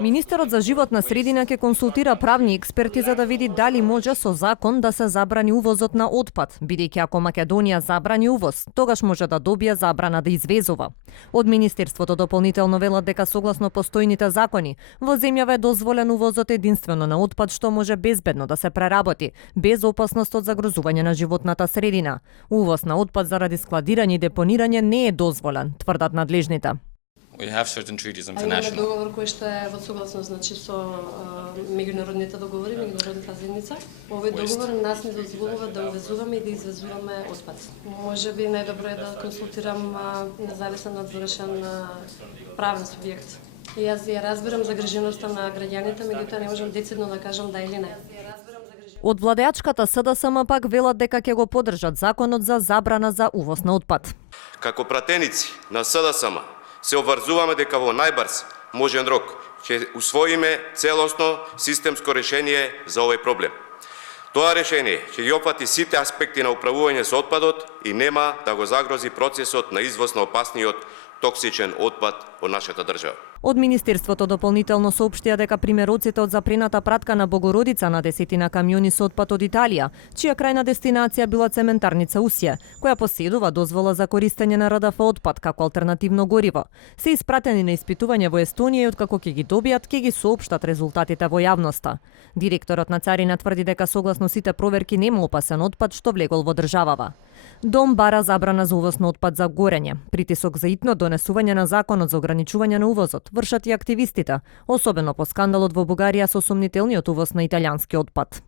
Министерот за животна средина ќе консултира правни експерти за да види дали може со закон да се забрани увозот на отпад, бидејќи ако Македонија забрани увоз, тогаш може да добие забрана да извезува. Од Министерството дополнително велат дека согласно постојните закони, во земјава е дозволен увозот единствено на отпад што може безбедно да се преработи, без опасност од загрозување на животната средина. Увоз на отпад заради складирање и депонирање не е дозволен, тврдат надлежните. Имаме договор кој што е во согласност со меѓународните договори, меѓународната заедница. Овој договор нас не дозволува да увезуваме и да извезуваме отпад. Може би најдобро е да консултирам независен надворешен правен субјект. И јас ја разбирам загриженоста на граѓаните, меѓутоа не можам децидно да кажам да или не. Од владеачката СДСМ пак велат дека ќе го поддржат законот за забрана за увоз на отпад. Како пратеници на СДСМ се обврзуваме дека во најбрз можен рок ќе усвоиме целосно системско решение за овој проблем. Тоа решение ќе ги опфати сите аспекти на управување со отпадот и нема да го загрози процесот на извоз на опасниот токсичен отпад во нашата држава. Од Министерството дополнително соопштија дека примероците од запрената пратка на Богородица на десетина камиони со отпад од Италија, чија крајна дестинација била цементарница Усија, која поседува дозвола за користење на РДФ отпад како алтернативно гориво, се испратени на испитување во Естонија и откако ќе ги добијат, ќе ги соопштат резултатите во јавноста. Директорот на Царина тврди дека согласно сите проверки нема опасен отпад што влегол во државава. Дом бара забрана за увоз на отпад за горење. Притисок за итно донесување на законот за ограничување на увозот вршат и активистите, особено по скандалот во Бугарија со сомнителниот увоз на италијански отпад.